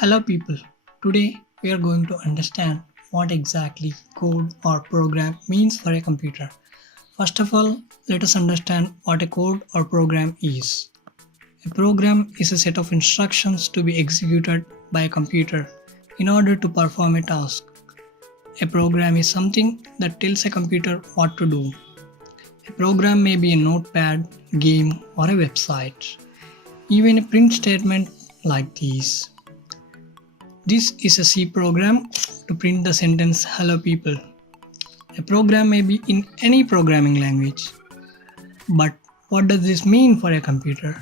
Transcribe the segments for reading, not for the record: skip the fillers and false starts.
Hello people. Today we are going to understand what exactly code or program means for a computer. First of all, let us understand what a code or program is. A program is a set of instructions to be executed by a computer in order to perform a task. A program is something that tells a computer what to do. A program may be a notepad, game, or a website. Even a print statement like these. This is a C program to print the sentence "Hello people." A program may be in any programming language. But what does this mean for a computer?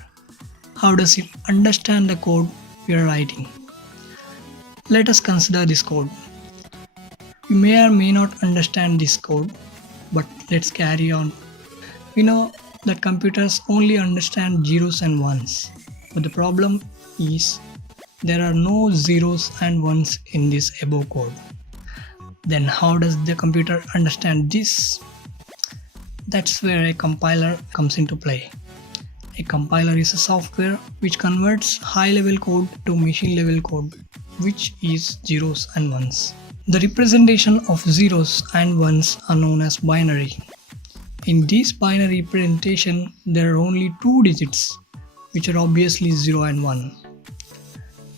How does it understand the code we are writing? Let us consider this code. You may or may not understand this code, but let's carry on. We know that computers only understand zeros and ones, but the problem is there are no zeros and ones in this above code. Then how does the computer understand this? That's where a compiler comes into play. A compiler is a software which converts high-level code to machine-level code, which is zeros and ones. The representation of zeros and ones are known as binary. In this binary representation, there are only two digits, which are obviously 0 and 1,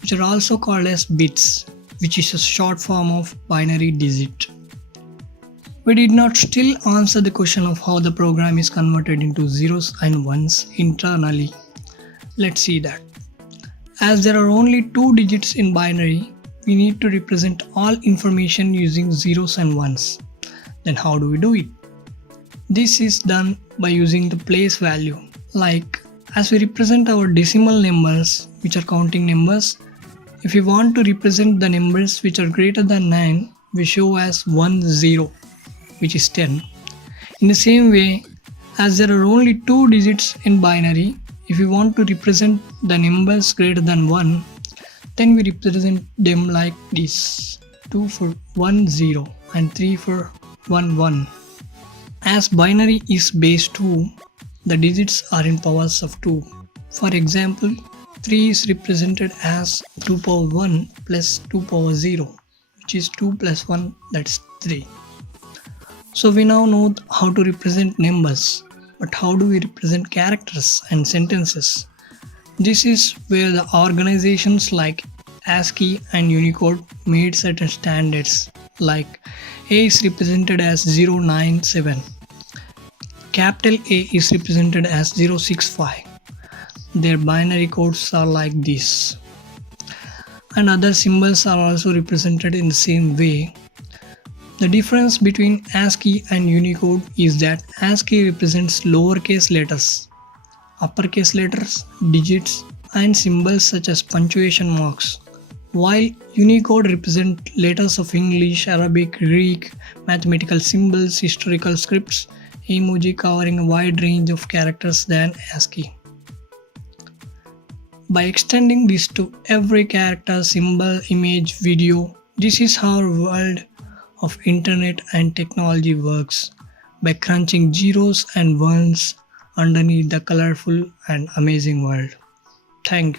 which are also called as bits, which is a short form of binary digit. We did not still answer the question of how the program is converted into zeros and ones internally. Let's see that. As there are only two digits in binary, we need to represent all information using zeros and ones. Then how do we do it? This is done by using the place value. Like as we represent our decimal numbers, which are counting numbers, if we want to represent the numbers which are greater than 9, we show as 10, which is 10. In the same way, as there are only two digits in binary, if we want to represent the numbers greater than 1, then we represent them like this: 2 for 1 0 and 3 for 1 1. As binary is base 2, the digits are in powers of 2. For example, 3 is represented as 2 power 1 plus 2 power 0, which is 2 plus 1, that's 3. So we now know how to represent numbers, but how do we represent characters and sentences? This is where the organizations like ASCII and Unicode made certain standards, like A is represented as 097, capital A is represented as 065. Their binary codes are like this. And other symbols are also represented in the same way. The difference between ASCII and Unicode is that ASCII represents lowercase letters, uppercase letters, digits, and symbols such as punctuation marks, while Unicode represents letters of English, Arabic, Greek, mathematical symbols, historical scripts, emoji covering a wide range of characters than ASCII. By extending this to every character, symbol, image, video, this is how our world of internet and technology works, by crunching zeros and ones underneath the colorful and amazing world. Thank you.